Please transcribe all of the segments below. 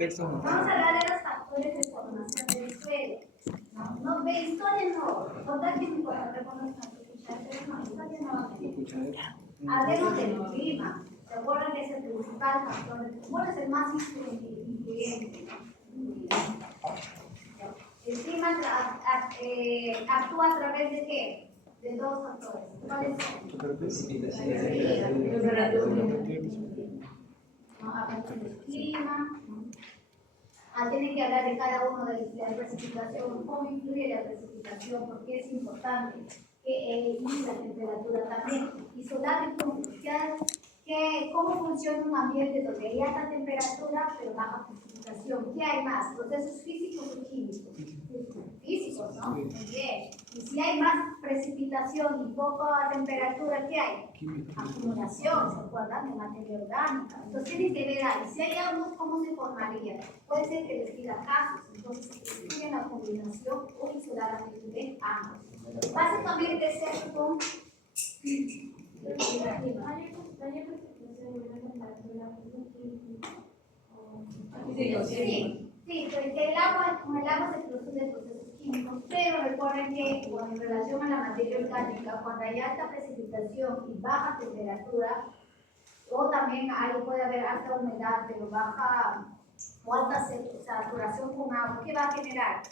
texto no. Vamos a hablar de los factores de formación del suelo. No, de historia no. Total químico no reconozcan tu cuchara, pero no, historia no. Hablemos del clima. ¿Se acuerdan que es el principal factor? Bueno, es el más influyente. El clima actúa a través de qué? De dos factores. ¿Cuáles son? Temperatura. Hablamos del clima. Tiene que hablar de cada uno de la precipitación, cómo influye la precipitación, porque es importante y la temperatura también. Y su latitud, cómo funciona un ambiente donde hay alta temperatura pero baja precipitación. ¿Qué hay más? ¿Procesos físicos o químicos? Físicos, ¿no? Muy bien. Y si hay más precipitación y poca temperatura, ¿qué hay? Acumulación, ¿se acuerdan? De materia orgánica. Entonces tienen que ver ahí. Si hay ambos, ¿cómo se formaría? Puede ser que les diga casos. Entonces, estudian la combinación o isoladamente de ambos. Básicamente es esto con... Sí, porque el agua se produce de procesos químicos, pero recuerden que en relación a la materia orgánica, cuando hay alta precipitación y baja temperatura, o también ahí puede haber alta humedad, pero baja o alta saturación con agua, ¿qué va a generar?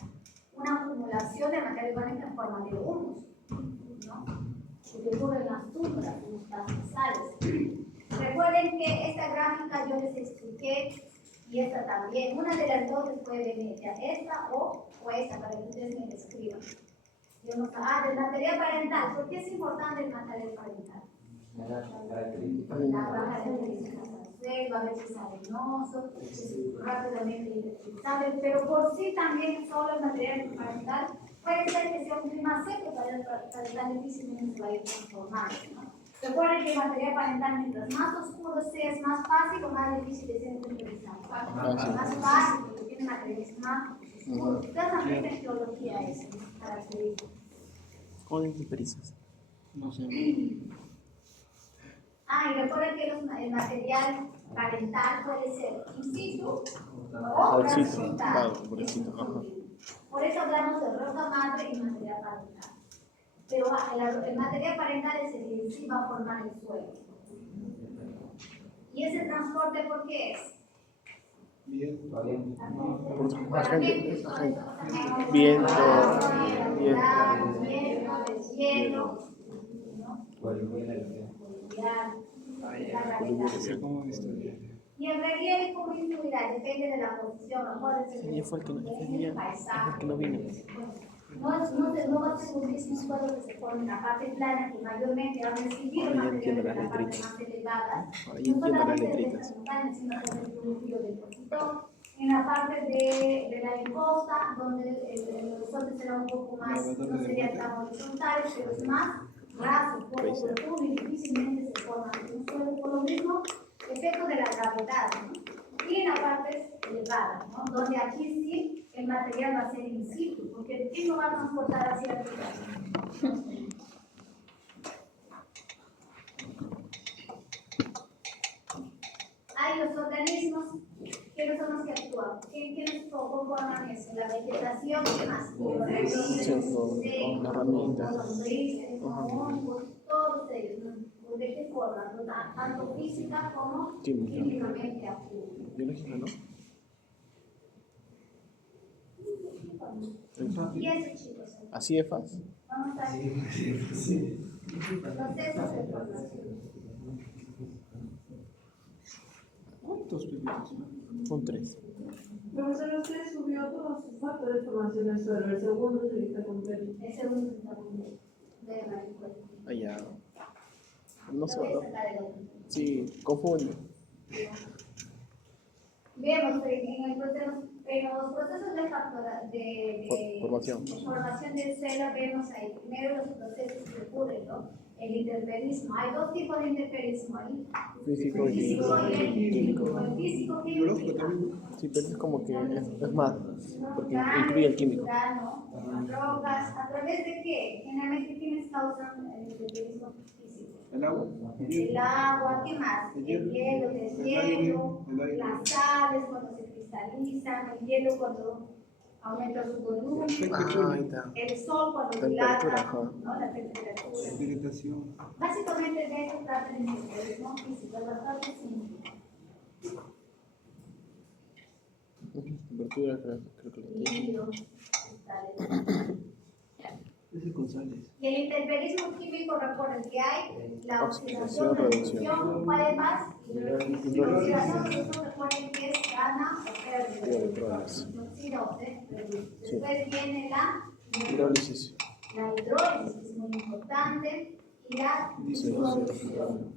Una acumulación de materia orgánica en forma de humus, ¿no? Que ocurre en las tundras, en los pastizales. Recuerden que esta gráfica yo les expliqué y esta también. Una de las dos les puede venir, ya esta o esta, para que ustedes me describan. Del material parental. ¿Por qué es importante el material parental? La características del suelo, a veces arenoso, rápidamente identificable, pero por sí también solo el material parental puede ser que sea un clima seco, para difícilmente se va a ir transformando, ¿no? Recuerden que el material parental, mientras más oscuro sea, es más fácil o más difícil de ser interiorizado. Más fácil, porque tiene materiales más oscuros. Ustedes también en geología eso, características. ¿Cómo interiorizas? No sé. Y recuerden que el material parental puede ser in situ o transportado. Por eso hablamos de roca madre y material parental. Pero el material parental es el que sí va a formar el suelo. ¿Y ese transporte por qué es? Por agente. Viento, hielo. Y el relieve, ¿cómo influirá? Depende de la posición. Ese fue el que no vino. No va a ser un mismo suelo que se pone en la parte plana, que mayormente va a recibir materiales de la parte más elevada. Ahora ya entiendo las letritas. En la parte de la imposta, donde el horizonte será un poco más, no sería tan horizontal, pero es más raso, poco profundo y difícilmente se forma un suelo por lo mismo efecto de la gravedad, ¿no? Y en la parte elevada, ¿no? Donde aquí sí el material va a ser in situ, porque ¿quién lo va a transportar hacia arriba? Hay los organismos, ¿quiénes son los que actúan? ¿Quiénes conforman eso? La vegetación, ¿qué más? Los herramientas, los raíces, los hongos, todos ellos, ¿no? ¿De qué forma? Tanto física como químicamente actúan. Biológica, ¿no? ¿Y eso, chicos? Así es fácil. Vamos a ver. Procesos de formación. ¿Cuántos pipitos? Son 3. Profesor, usted subió todos sus factores de formación del suelo. El segundo es el que está completo. El segundo está completo. De la encuesta. Allá. No sé. Lo voy a sacar el otro. Sí, confunde. Vemos en los procesos de formación del suelo, vemos ahí primero los procesos que ocurren, ¿no? El interperismo. Hay dos tipos de interperismo ahí. Físico y químico. El físico químico. Sí, pero es como que es más, porque incluye el químico. Rocas, ¿a través de qué? Generalmente, ¿quiénes causan el interperismo físico? El agua. El agua, ¿qué más? El hielo, las sales cuando se cristalizan, el hielo cuando aumenta su volumen, Ahí está. el sol cuando Temperatura, dilata, ajá. ¿no? La temperatura. Dilatación. Básicamente de eso trata el mecanismo físico, es bastante simple. Temperatura, creo que lo tengo. Líquido, cristales. Ese con sales. Y el interferismo químico, recuerden que hay la Oxidación, oxidación, reducción. reducción, ¿cuál es más? La oxidación, reducción, recuerden que es gana o Sí, pérdida. electrones. Se oxida o se reduce. Después viene la Hidrólisis. hidrólisis, que es muy importante, y la disolución.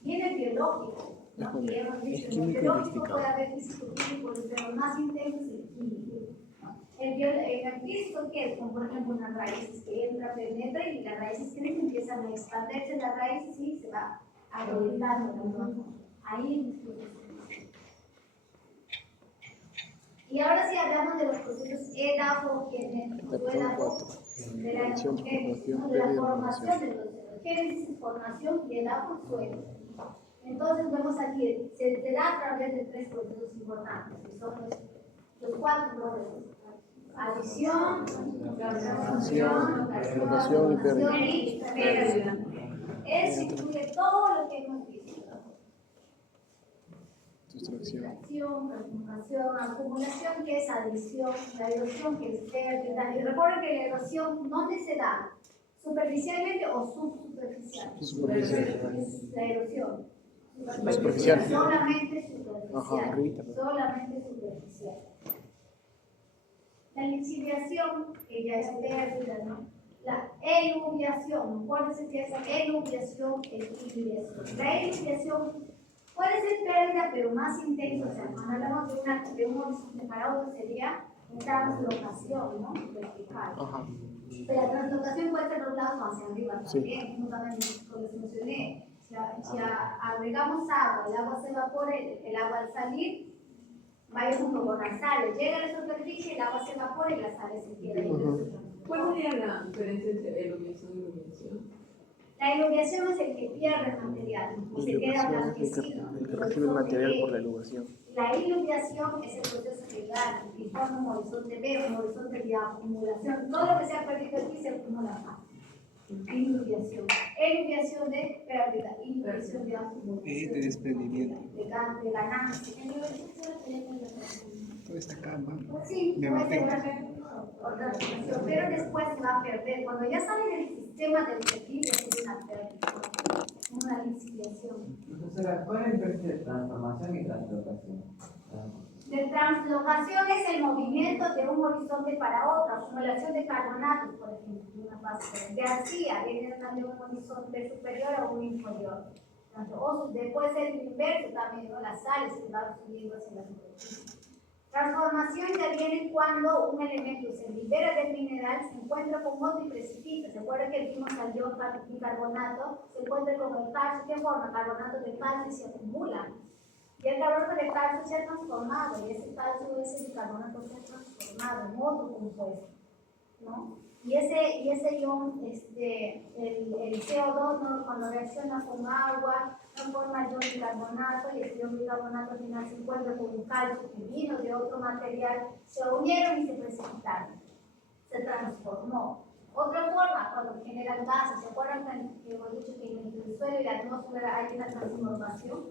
Viene el biológico, ¿no? Que hemos visto, Es en el químico biológico identificado. puede haber físico-químico, pero el más intenso es el químico. El físico, que es como por ejemplo unas raíces que entra, penetra y las raíces crecen, empiezan a expandirse las raíces y se va agrandando, ¿no? Ahí. Y ahora sí hablamos de los procesos edafogéneticos, de la formación de los celos. Génesis es formación y edafo suelo. Entonces vemos aquí, se da a través de tres procesos importantes, que son los cuatro procesos. Adición, rotación y pérdida. pérdida. Eso incluye todo lo que hemos visto. Sustracción. Extracción, transformación, acumulación, que es adición, la erosión, que es pérdida. Y recuerden que la erosión, ¿dónde se da? ¿Superficialmente o subsuperficial? Superficial. Es la erosión. Superficial. Solamente superficial. Ajá, arriba. Solamente superficial. La lixiviación, que ya es pérdida, ¿no? La eluviación, acuérdense que esa eluviación es lixiviación. La eluviación puede ser pérdida, pero más intensa. O sea, cuando hablamos de un horizonte para otro, sería translocación, ¿no? Vertical. Ajá. Pero la translocación puede ser de los lados hacia arriba Sí. también, justamente como les mencioné. Si agregamos agua, el agua se evapora, el agua al salir va a ir junto con las sales. Llega a la superficie, el agua se evapora y las sales se quedan. ¿Cuál sería la diferencia entre eluviación y iluminación? La iluminación es el que pierde el material y se queda Iluminación blanquecino. es el que recibe el material por la iluminación. La iluminación es el proceso que gana y forma un horizonte B, un horizonte de acumulación. Todo lo que se ha perdido aquí se acumula acá. Iluminación. Eluviación de pérdida, iluminación de acumulación. De desprendimiento. De ganancia. Toda esta cama. Sí, Me puede ser mantengo. otra situación, pero después se va a perder. Cuando ya sale del sistema del equilibrio, es una pérdida, una lixiviación. Profesora, ¿cuál es la diferencia de transformación y translocación? De translocación es el movimiento de un horizonte para otro, acumulación de carbonatos, por ejemplo, en una fase de arcilla, viene de un horizonte superior a un inferior. O después el inverso también, ¿no? Las sales que van subiendo hacia la superficie. Transformación interviene cuando un elemento se libera del mineral, se encuentra con otro y precipita. ¿Se acuerdan que vimos al ion bicarbonato? Se encuentra con el calcio, ¿qué forma? Carbonato de calcio y se acumula. Y el carbonato de calcio se ha transformado, y ese calcio, ese bicarbonato se ha transformado en otro compuesto, ¿no? Y ese ion, el CO2, ¿no? Cuando reacciona con agua, no forma ion bicarbonato, y el ion bicarbonato al final se encuentra con un calcio que vino de otro material, se unieron y se precipitaron, se transformó. Otra forma, cuando generan gases, ¿se acuerdan que hemos dicho que entre el suelo y la atmósfera hay una transformación?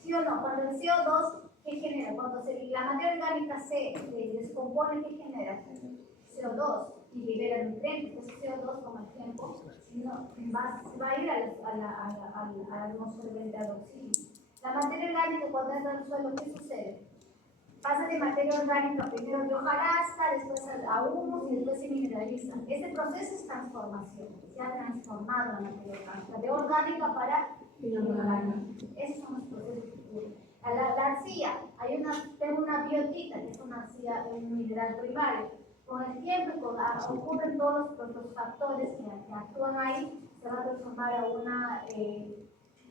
¿Sí o no? Cuando el CO2, ¿qué genera? Cuando la materia orgánica se descompone, ¿qué genera? CO2 y libera nutrientes. Ese CO2 con el tiempo se va a ir a la atmósfera de oxígeno. La materia orgánica cuando entra al suelo, ¿qué sucede? Pasa de materia orgánica primero de hojarasca, después a humus y después se mineraliza. Este proceso es transformación. Se ha transformado la materia orgánica de orgánica para inorgánica. Esos son los procesos que ocurren. La arcilla, tengo una biotita, que es una arcilla, un mineral primario. Con el tiempo ocurren todos los factores que actúan ahí, se va a transformar a una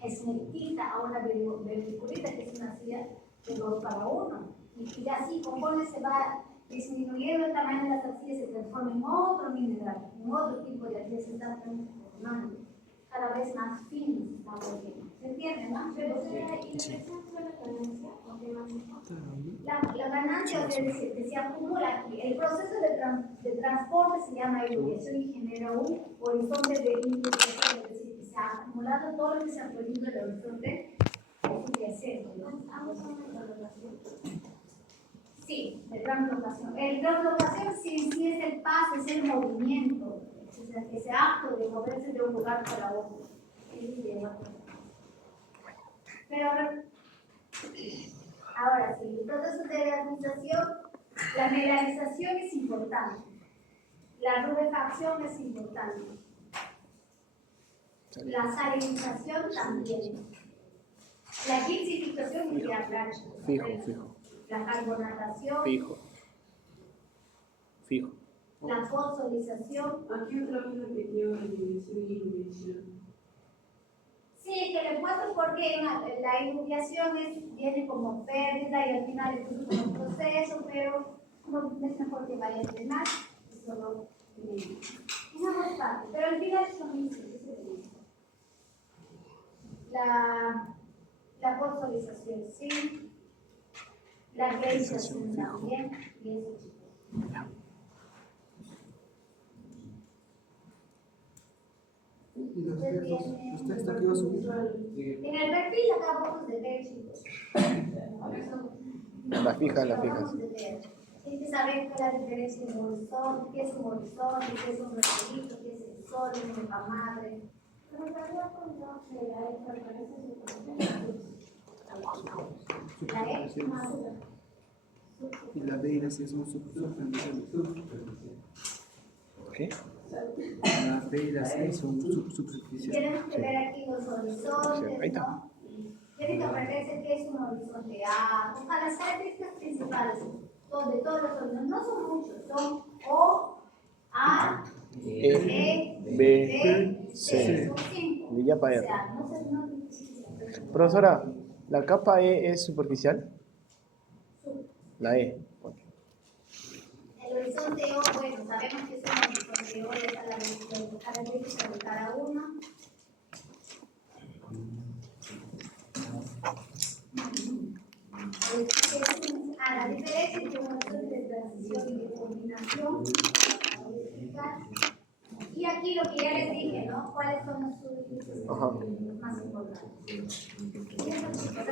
esmeltita, a una vermiculita, que es una arcilla de 2 para 1. Y así, conforme se va disminuyendo el tamaño de las arcillas, se transforma en otro mineral, en otro tipo de arcilla, se está transformando. Cada vez más finos se está volviendo. ¿Se entiende, no? Pero la ganancia, o sea, que se acumula aquí. El proceso de transporte se llama iluminación y genera un horizonte de iluminación, es decir, que se ha acumulado todo lo que se ha producido en el horizonte de acceso, ¿no? Sí, de translocación. El translocación sí es el paso, es el movimiento, es ese acto de moverse de un lugar para otro. Pero ahora sí, el proceso de realización, la mineralización es importante, la rubefacción es importante, la salinización también, la gipsificación y la plancha, Fijo. la carbonatación, Fijo. la fosforización. Aquí otra vez repitió eliminación y iluminación. Sí, que le he puesto porque la iluminación viene como pérdida y al final es como un proceso, pero no es mejor que vaya a entrenar y solo una más parte, pero al final es lo mismo. La fosforización, sí, la realización también, y eso chicos. ¿Y los textos que va a subir? En el perfil acá vamos de ver, chicos. La fija. Tienes que saber cuál es la diferencia entre un horizonte, qué es un horizonte, qué es un referito, qué es el sol, qué es la madre. Y la B y la C son superficiales. ¿Qué? La B y la C son superficiales. Tenemos que ver aquí los horizontes, Ahí está. ¿no? Tienen que aprenderse qué es un horizonte A, con las características principales de todos los horizontes. No son muchos, son O, A, E, B, C. Son 5. De ya para allá. O sea, no Profesora, ¿la capa E es superficial? La E. el horizonte O, bueno, sabemos que es un horizonte O, ya está la característica de cada uno. La diferencia entre un horizonte de transición y de combinación. Y aquí lo que ya les dije, ¿no? ¿Cuáles son los subíndices más importantes? Y eso, chicos,